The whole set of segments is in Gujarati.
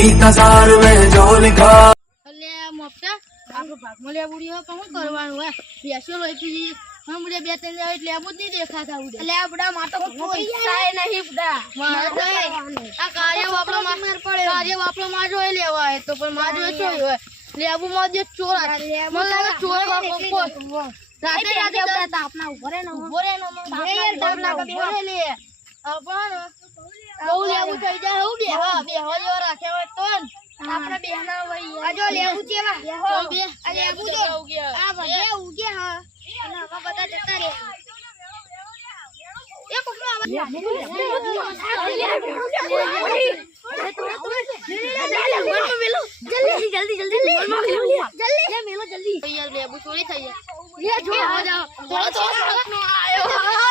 इंतजार में जो लिखा એટલે મોપટા આપણો ભાગમાં લેબુડી હોય પણ શું કરવાનું હોય બેસો લઈ પી હમણે બે ત્રણ જાય એટલે આબુ જ નહીં દેખાતા ઉડે એટલે આ બડા માટો પૈસા નહીં બડા આ કાર્ય વાપરો માં જોઈ લેવાય તો પણ માં જોઈ શું હોય લેબુ માં જે ચોર મને લાગે ચોર રાતે આપના ઉભો રે ને લે આપણ બહુ લેવું થઈ જાય હું બેહવા જેવા રાખ્યા હોય તો આપણે બેહના હોય આ જો લેવું કેવા બે આ લેવું તો આ બધે ઉગે હા અને હવે બધા જતા રે એ કોકનો આવાજ જલ્દી યાર લેબુ ચોરી થઈ જાય લે જો જાઓ થોડો આયો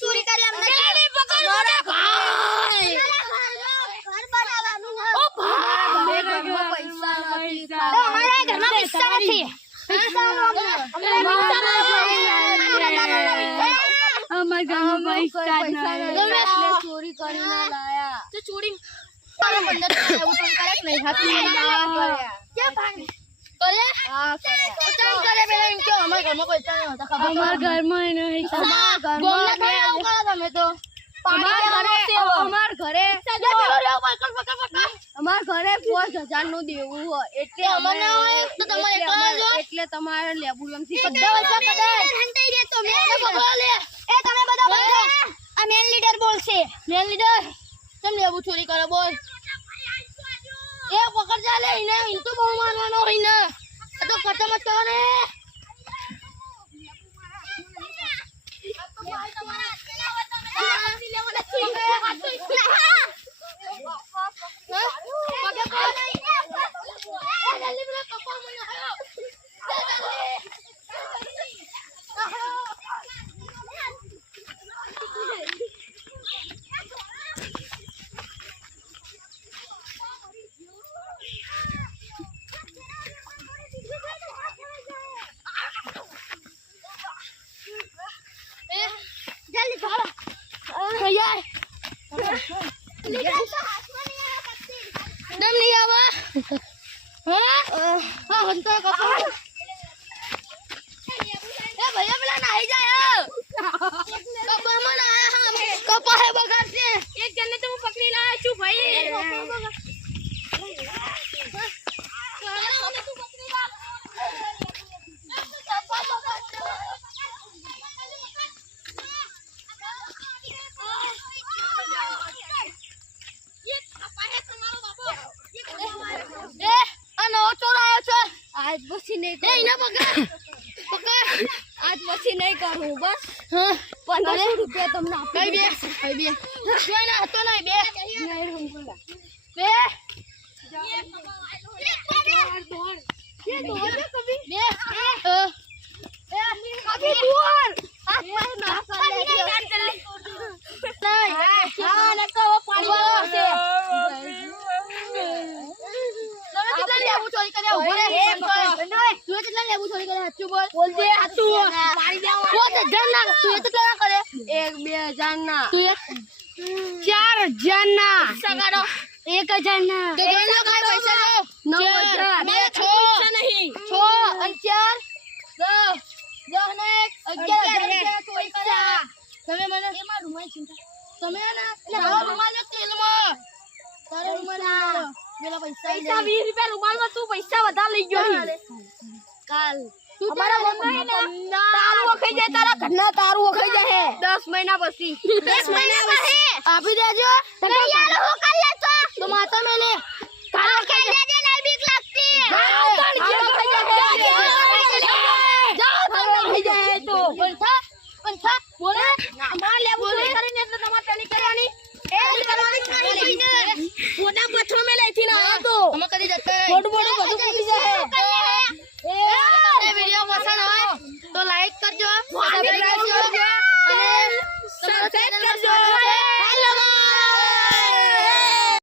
ચોરી કરીને લાયા તો ચોરી અમાર ઘરે 5000 નું દેવું હોય એટલે એટલે તમારે લેવું એમ થી આ મેન લીડર બોલશે મેન લીડર તમે લેવું ચોરી કરો બોલ એ પકડ જા લે ઇને ઇન તો બહુ મારવાનો હોય ને આ તો ખતમ જ કરો ને आज मस्ती नहीं करूँ ना पकड़ पकड़ आज मस्ती नहीं करूँ बस हाँ 1500 रुपया तुमने कहीं बे कोई ना तो नहीं बे नहीं रहूँगा बे ये दौड़ ना कभी बे कभी दौड़ आज मैं ना कर ले नहीं हाँ ना को ચોરી કર્યા ઉભો રે તું કેટલા લેબુ ચોરી કર્યા સાચું બોલ બોલજે સાચું મારી દેવા 5000 ના તું કેટલા ના કરે 1-2000 ના તું 4000 ના સગાડો 1000 ના તો ગણો કાય પૈસા દો 9000 બે છો પૈસા નહીં 6 અને 4 10 ને 11 ચોરી કર્યા તમે મને એમાં રૂમાઈ ચિંતા તમે ના લાવો રૂમાલ તેલમાં તારે રૂમાલ પેલા પૈસા 20 રૂપિયા રૂમાલમાં તું પૈસા વધારે લઈ ગયો કાલ અમારા મમ્મી તારું વખાઈ જાય તારા ઘરના તારું વખાઈ જાય 10 મહિના પછી 10 મહિના પછી આપી દેજો તમે યાર હો કાલ લેતો તો માતા મેલે તારું વખાઈ દેજે નહીં બીક લાગતી જાઓ વખાઈ જાય તો પંથા બોલે અમાર લેવું કરીને એટલે તમારે પેલી કરવાની એ કરવાની બોડા પથરો મે લઈથી ના તો અમે કરી જતા બોડ બધું કરી